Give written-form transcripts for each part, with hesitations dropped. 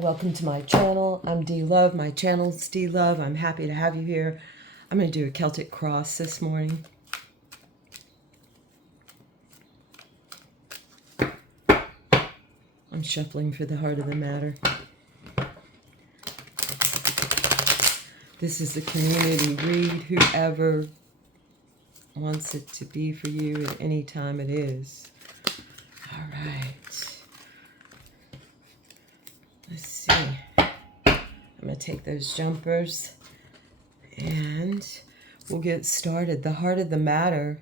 welcome to my channel. I'm D Love. My channel's D Love. I'm happy to have you here. I'm going to do a Celtic cross this morning. I'm shuffling for the heart of the matter. This is a community read, whoever wants it to be for you at any time it is. All right. Let's see. I'm going to take those jumpers and we'll get started. The heart of the matter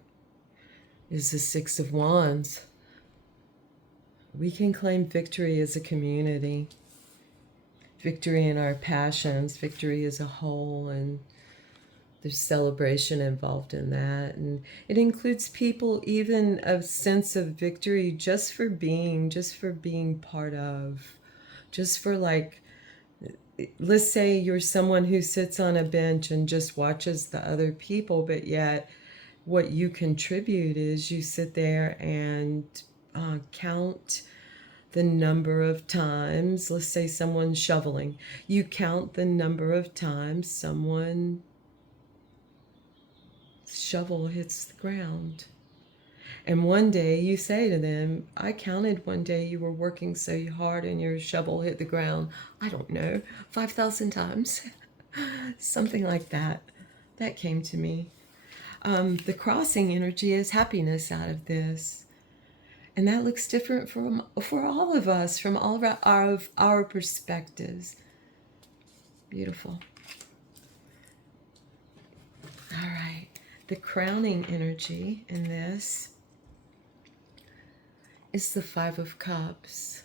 is the Six of Wands. We can claim victory as a community, victory in our passions, victory as a whole, and there's celebration involved in that. And it includes people even a sense of victory just for being part of, just for like, let's say you're someone who sits on a bench and just watches the other people, but yet what you contribute is you sit there and count the number of times, let's say someone's shoveling, you count the number of times someone's shovel hits the ground. And one day you say to them, I counted one day you were working so hard and your shovel hit the ground, I don't know, 5,000 times. Something like that. That came to me. The crossing energy is happiness out of this. And that looks different for all of us, from all of our perspectives. Beautiful. All right. The crowning energy in this is the Five of Cups.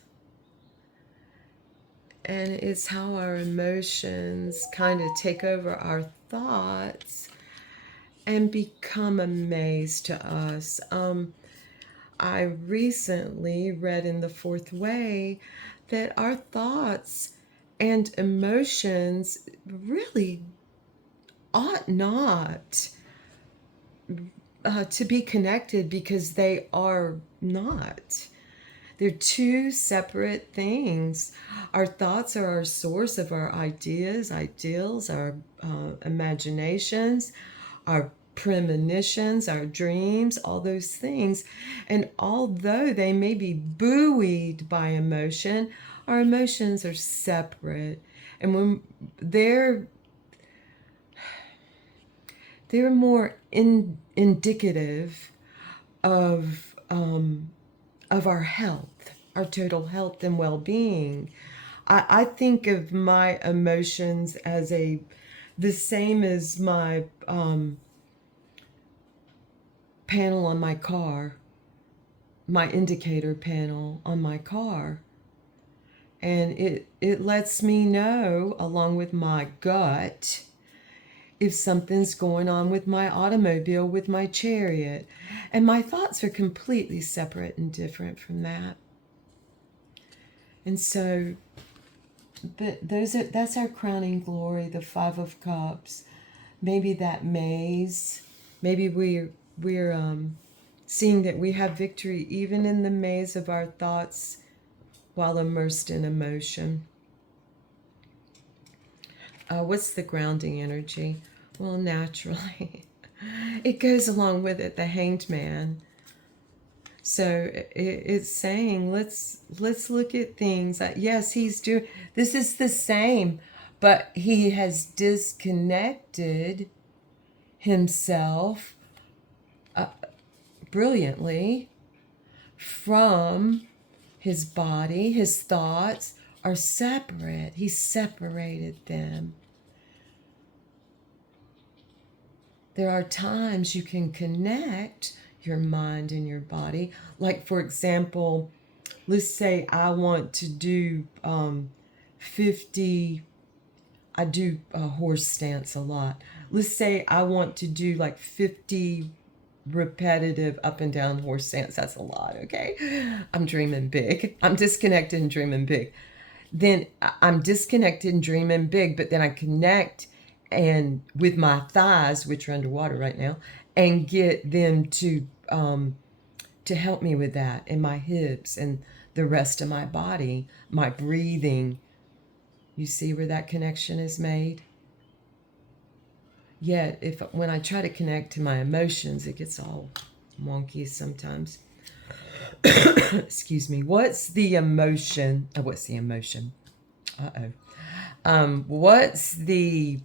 And it's how our emotions kind of take over our thoughts and become a maze to us. I recently read in The Fourth Way that our thoughts and emotions really ought not to be connected, because they are not. They're two separate things. Our thoughts are our source of our ideas, ideals, our imaginations, our premonitions, our dreams, all those things. And although they may be buoyed by emotion, our emotions are separate. And when they're more indicative of our health, our total health and well-being. I think of my emotions as the same as my panel on my car, my indicator panel on my car. And it lets me know, along with my gut, if something's going on with my automobile, with my chariot. And my thoughts are completely separate and different from that. And so, but that's our crowning glory, the Five of Cups. Maybe that maze, maybe we're seeing that we have victory even in the maze of our thoughts while immersed in emotion. What's the grounding energy? Well, naturally, it goes along with it, the Hanged Man. So it's saying, let's look at things. Yes, he's doing, this is the same, but he has disconnected himself brilliantly from his body. His thoughts are separate. He separated them. There are times you can connect your mind and your body. Like, for example, let's say I want to do 50, I do a horse stance a lot. Let's say I want to do like 50 repetitive up and down horse stance. That's a lot, okay? I'm dreaming big. I'm disconnected and dreaming big. Then I'm disconnected and dreaming big, but then I connect and with my thighs, which are underwater right now, and get them to help me with that, and my hips and the rest of my body, my breathing, You see where that connection is made? Yet, when I try to connect to my emotions, it gets all wonky sometimes. Excuse me. What's the emotion? What's the emotion? What's the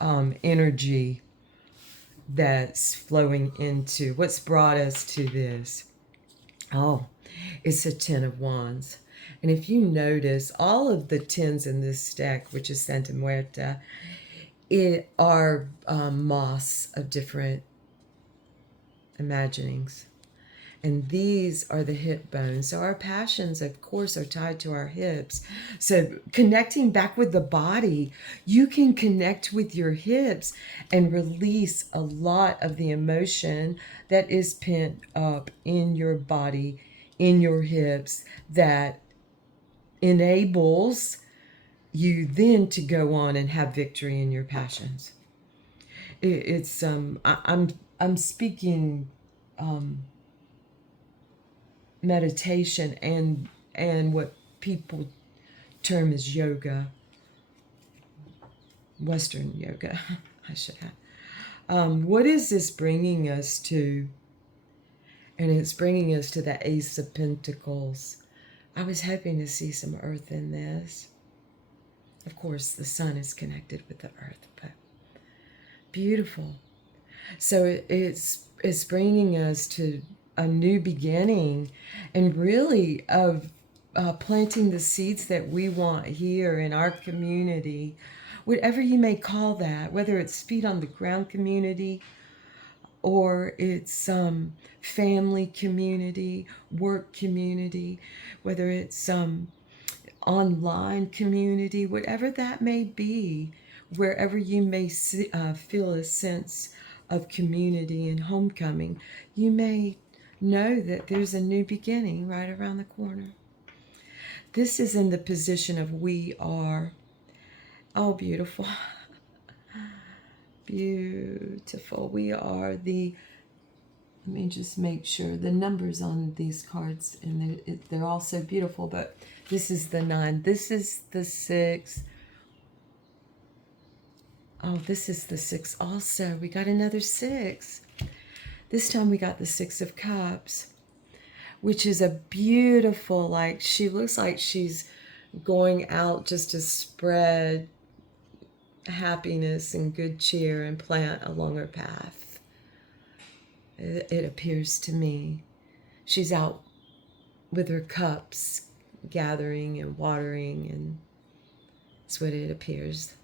energy that's flowing into? What's brought us to this? Oh, it's a 10 of Wands. And if you notice, all of the 10s in this deck, which is Santa Muerta, it are moss of different imaginings. And these are the hip bones. So our passions, of course, are tied to our hips. So connecting back with the body, you can connect with your hips and release a lot of the emotion that is pent up in your body, in your hips, that enables you then to go on and have victory in your passions. It's I'm speaking meditation and what people term as yoga, Western yoga. I should have. What is this bringing us to? And it's bringing us to the Ace of Pentacles. I was hoping to see some earth in this. Of course, the sun is connected with the earth, but beautiful. So it's bringing us to a new beginning, and really of planting the seeds that we want here in our community, whatever you may call that, whether it's feet on the ground community, or it's family community, work community, whether it's online community, whatever that may be, wherever you may feel a sense of community and homecoming, you may know that there's a new beginning right around the corner. This is in the position of we are. Oh, beautiful. Beautiful. We are the, let me just make sure the numbers on these cards, and they're all so beautiful, but this is the 9. This is the 6. Oh, this is the 6 also. We got another 6. This time we got the 6 of Cups, which is a beautiful, like, she looks like she's going out just to spread happiness and good cheer and plant along her path. It appears to me. She's out with her cups, gathering and watering, and that's what it appears.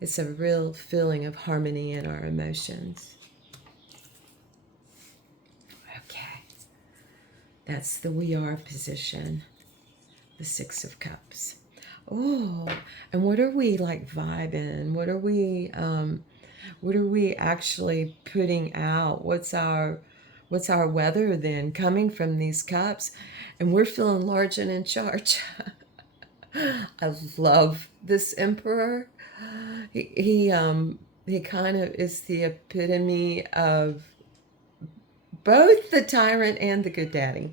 It's a real feeling of harmony in our emotions. Okay. That's the we are position, the 6 of Cups. Oh, and what are we like vibing? What are we actually putting out? What's our weather then coming from these cups? And we're feeling large and in charge. I love this emperor. He kind of is the epitome of both the tyrant and the good daddy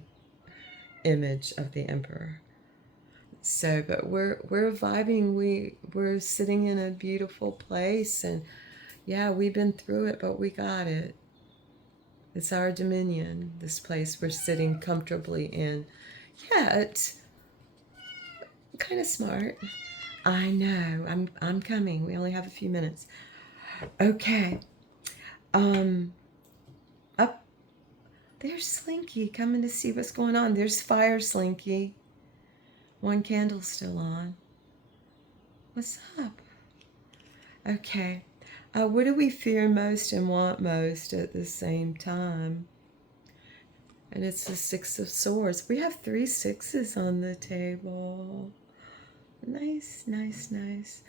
image of the emperor. So, but we're vibing. We're sitting in a beautiful place, and yeah, we've been through it, but we got it. It's our dominion, this place we're sitting comfortably in. Yet, kind of smart. I know. I'm coming. We only have a few minutes. Okay. Up there's Slinky coming to see what's going on. There's Fire Slinky. One candle still on. What's up? Okay. What do we fear most and want most at the same time? And it's the 6 of Swords. We have 3 6s on the table. Nice, nice, nice.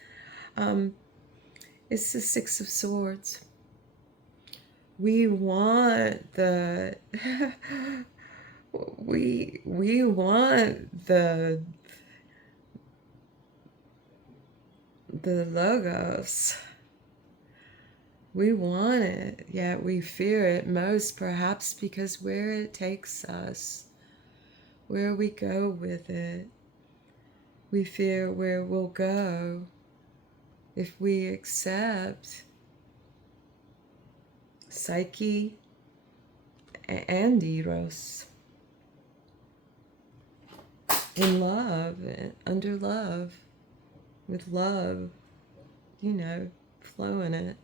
It's the 6 of Swords. We want the we want the logos. We want it, yet we fear it most, perhaps because where it takes us, where we go with it. We fear where we'll go if we accept Psyche and Eros in love, under love, with love, flowing it.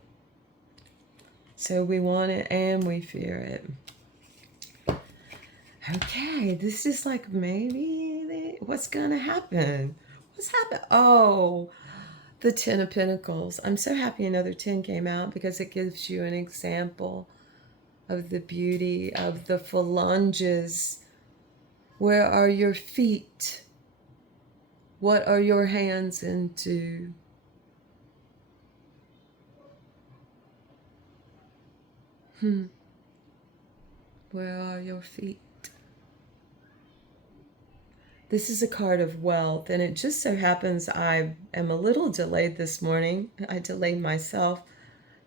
So we want it and we fear it. Okay, this is like maybe what's gonna happen? What's happened? Oh, the 10 of Pentacles. I'm so happy another 10 came out because it gives you an example of the beauty of the phalanges. Where are your feet? What are your hands into? Where are your feet? This is a card of wealth, and it just so happens I am a little delayed this morning. I delayed myself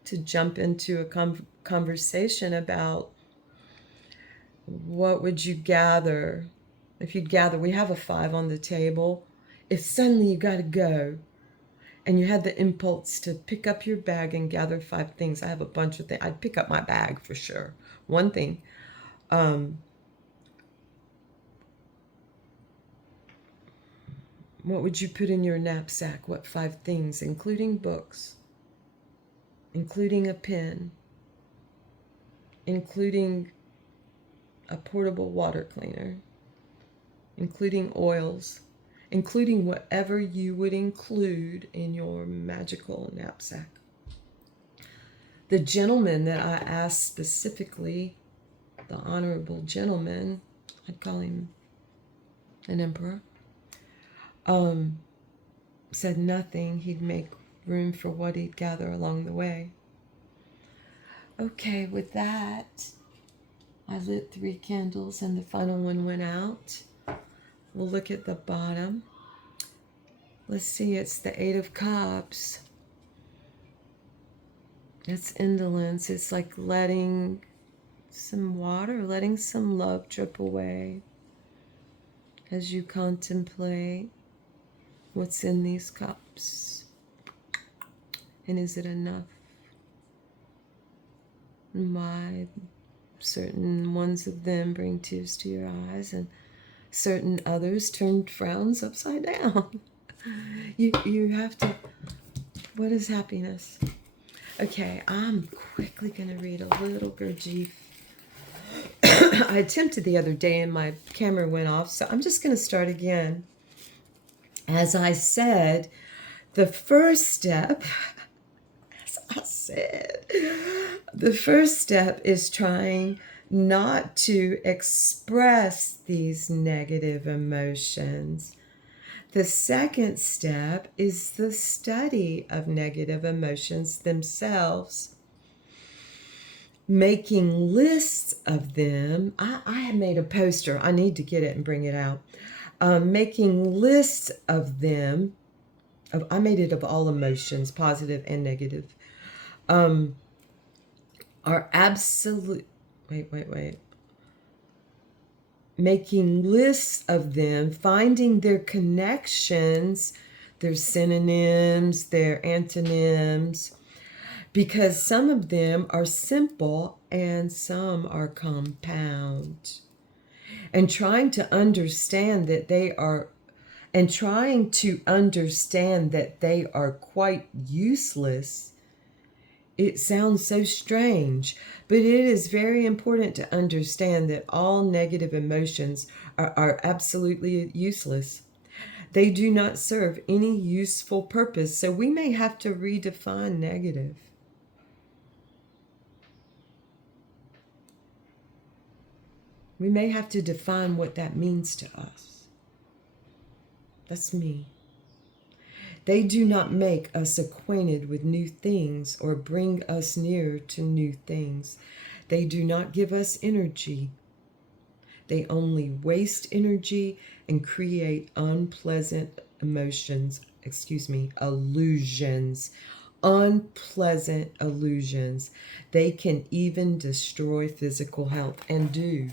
to jump into a conversation about what would you gather. If you'd gather, we have a 5 on the table. If suddenly you got to go and you had the impulse to pick up your bag and gather 5 things, I have a bunch of things. I'd pick up my bag for sure. One thing. What would you put in your knapsack? What 5 things, including books, including a pen, including a portable water cleaner, including oils, including whatever you would include in your magical knapsack. The gentleman that I asked specifically, the honorable gentleman, I'd call him an emperor, said nothing. He'd make room for what he'd gather along the way. Okay, with that, I lit 3 candles and the final one went out. We'll look at the bottom. Let's see, it's the 8 of Cups. It's indolence. It's like letting some water, letting some love drip away as you contemplate what's in these cups. And is it enough? And why certain ones of them bring tears to your eyes and certain others turn frowns upside down. You have to, what is happiness? Okay, I'm quickly going to read a little Gurdjieff. I attempted the other day and my camera went off, so I'm just going to start again. As I said, the first step, the first step is trying not to express these negative emotions. The second step is the study of negative emotions themselves. Making lists of them. I made a poster. I need to get it and bring it out. Making lists of them. I made it of all emotions, positive and negative. Are absolute. Wait. Making lists of them, finding their connections, their synonyms, their antonyms, because some of them are simple and some are compound. And trying to understand that they are quite useless. It sounds so strange, but it is very important to understand that all negative emotions are absolutely useless. They do not serve any useful purpose, so we may have to redefine negative. We may have to define what that means to us. That's me. They do not make us acquainted with new things or bring us near to new things. They do not give us energy. They only waste energy and create unpleasant illusions. Unpleasant illusions. They can even destroy physical health and do.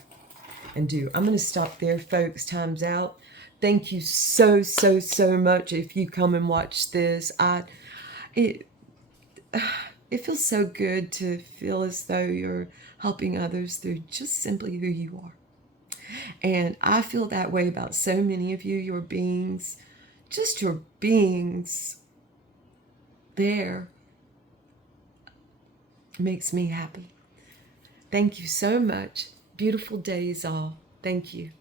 I'm going to stop there, folks. Time's out. Thank you so, so, so much if you come and watch this. It, it feels so good to feel as though you're helping others through just simply who you are. And I feel that way about so many of you. Your beings, just your beings there makes me happy. Thank you so much. Beautiful days all. Thank you.